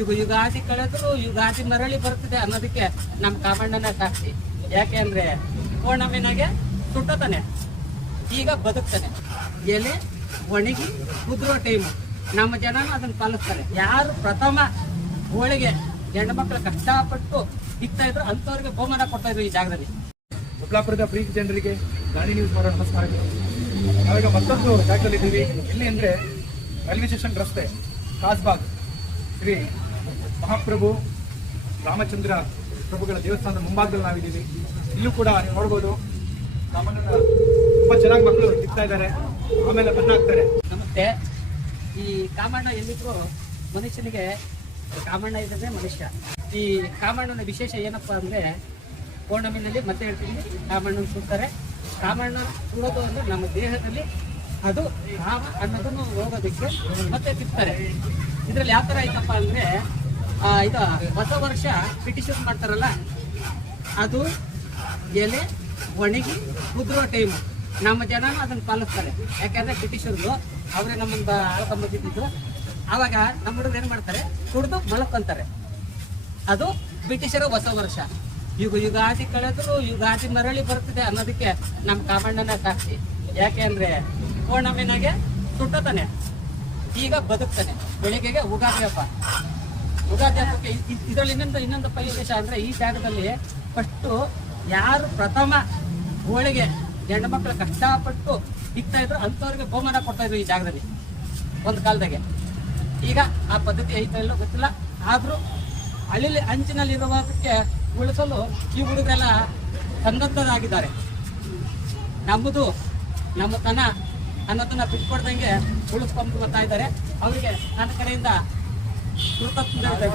ಯುಗಾದಿ ಕಳೆದ್ರು ಯುಗಾದಿ ಮರಳಿ ಬರ್ತದೆ ಅನ್ನೋದಕ್ಕೆ ನಮ್ಮ ಕಾಮಣ್ಣನ ಸಾಕ್ಷಿ. ಯಾಕೆ ಅಂದ್ರೆ ಪೌರ್ಣಮಿನಾಗೆ ಸುಟ್ಟತಾನೆ, ಈಗ ಬದುಕ್ತಾನೆ. ಎಲೆ ಒಣಗಿ ಕುದುರೋ ಟೈಮು ನಮ್ಮ ಜನನು ಅದನ್ನ ಪಾಲಿಸ್ತಾರೆ. ಯಾರು ಪ್ರಥಮ ಹೋಳಿಗೆ ಹೆಣ್ಣು ಮಕ್ಕಳು ಕಷ್ಟಪಟ್ಟು ಇಕ್ತಾ ಇದ್ರು ಅಂಥವ್ರಿಗೆ ಬಹುಮಾನ ಕೊಡ್ತಾ ಇದ್ರು ಈ ಜಾಗದಲ್ಲಿ. ಹುಬ್ಳಾಪುರದ ಪ್ರೀತಿ ಜನರಿಗೆ ಗಾಣಿ ನ್ಯೂಸ್ ಮಾಡೋ ನಮಸ್ಕಾರಗಳು. ನಾವೀಗ ಮತ್ತೊಂದು ಜಾಗದಲ್ಲಿ ಇದ್ದೀವಿ. ಎಲ್ಲಿ ಅಂದರೆ ರೈಲ್ವೆ ಸ್ಟೇಷನ್ ರಸ್ತೆ ಕಾಸ್ಬಾಗ್ ಶ್ರೀ ಮಹಾಪ್ರಭು ರಾಮಚಂದ್ರ ಪ್ರಭುಗಳ ದೇವಸ್ಥಾನದ ಮುಂಭಾಗದಲ್ಲಿ ನಾವಿದ್ದೀವಿ. ಇಲ್ಲೂ ಕೂಡ ನೀವು ನೋಡ್ಬೋದು ಕಾಮಣ್ಣನ ತುಂಬ ಚೆನ್ನಾಗಿ ಮಕ್ಕಳು ಸಿಗ್ತಾ ಇದ್ದಾರೆ, ಆಮೇಲೆ ಬಣ್ಣ ಹಾಕ್ತಾರೆ. ನಮಸ್ತೆ. ಈ ಕಾಮಣ್ಣ ಎಲ್ಲಿದ್ರು ಮನುಷ್ಯನಿಗೆ ಕಾಮಣ್ಣ ಇದ್ರೆ ಮನುಷ್ಯ. ಈ ಕಾಮಣ್ಣನ ವಿಶೇಷ ಏನಪ್ಪ ಅಂದರೆ ಪೌರ್ಣಮಿನಲ್ಲಿ ಮತ್ತೆ ಹೇಳ್ತೀನಿ, ಕಾಮಣ್ಣನ ಸುಡ್ತಾರೆ. ಕಾಮಣ್ಣ ಸುಡೋದು ಅಂದರೆ ನಮ್ಮ ದೇಹದಲ್ಲಿ ಅದು ಕಾಮ ಅನ್ನೋದನ್ನು ಹೋಗೋದಕ್ಕೆ ಮತ್ತೆ ತಿಕ್ತಾರೆ. ಇದರಲ್ಲಿ ಯಾವ ಥರ ಐತಪ್ಪ ಅಂದರೆ ಇದು ಹೊಸ ವರ್ಷ ಬ್ರಿಟಿಷರ್ಸ್ ಮಾಡ್ತಾರಲ್ಲ, ಅದು ಎಲೆ ಒಣಗಿ ಕುದುರೋ ಟೈಮು ನಮ್ಮ ಜನನು ಅದನ್ನು ಪಾಲಿಸ್ತಾರೆ. ಯಾಕೆಂದರೆ ಬ್ರಿಟಿಷರ್ದು ಅವರೇ ನಮ್ಮನ್ನು ಆಳ್ಕೊಂಬಂದಿದ್ದು. ಆವಾಗ ನಮ್ಮ ಹುಡುಗರು ಏನು ಮಾಡ್ತಾರೆ, ಕುಡಿದು ಮಲ್ಕೊಂತಾರೆ. ಅದು ಬ್ರಿಟಿಷರ ಹೊಸ ವರ್ಷ. ಯುಗಾದಿ ಕಳೆದ್ರು ಯುಗಾದಿ ಮರಳಿ ಬರ್ತದೆ ಅನ್ನೋದಕ್ಕೆ ನಮ್ಮ ಕಾಮಣ್ಣನ ಸಾಕ್ಷಿ. ಯಾಕೆ ಅಂದರೆ ಪೌರ್ಣಮಿನಾಗೆ ಸುಟ್ಟತಾನೆ, ಈಗ ಬದುಕ್ತಾನೆ. ಬೆಳಿಗ್ಗೆಗೆ ಉಗಾದಿ ಹಬ್ಬ. ಉಗಾದಿ ಹಬ್ಬಕ್ಕೆ ಇದರಲ್ಲಿ ಇನ್ನೊಂದು ವಿಶೇಷ ಅಂದರೆ ಈ ಜಾಗದಲ್ಲಿ ಫಸ್ಟು ಯಾರು ಪ್ರಥಮ ಹೋಳಿಗೆ ಹೆಣ್ಣು ಮಕ್ಕಳು ಕಷ್ಟಪಟ್ಟು ಇಕ್ತಾ ಇದ್ರು ಅಂಥವ್ರಿಗೆ ಬಹುಮಾನ ಕೊಡ್ತಾ ಇದ್ರು ಈ ಜಾಗದಲ್ಲಿ ಒಂದು ಕಾಲದಾಗೆ. ಈಗ ಆ ಪದ್ಧತಿ ಐತಾ ಇಲ್ಲೋ ಗೊತ್ತಿಲ್ಲ. ಆದರೂ ಹಳ್ಳಿ ಅಂಚಿನಲ್ಲಿರುವುದಕ್ಕೆ ಉಳಿಸಲು ಈ ಹುಡುಗರೆಲ್ಲ ಸನ್ನದ್ಧರಾಗಿದ್ದಾರೆ. ನಮ್ಮದು ನಮ್ಮತನ ಅನ್ನೋದನ್ನ ಬಿಟ್ಕೊಡ್ದಂಗೆ ಉಳಿಸ್ಕೊಂಡು ಬರ್ತಾ ಇದ್ದಾರೆ. ಅವರಿಗೆ ನನ್ನ ಕಡೆಯಿಂದ ಕೃತಜ್ಞತೆ.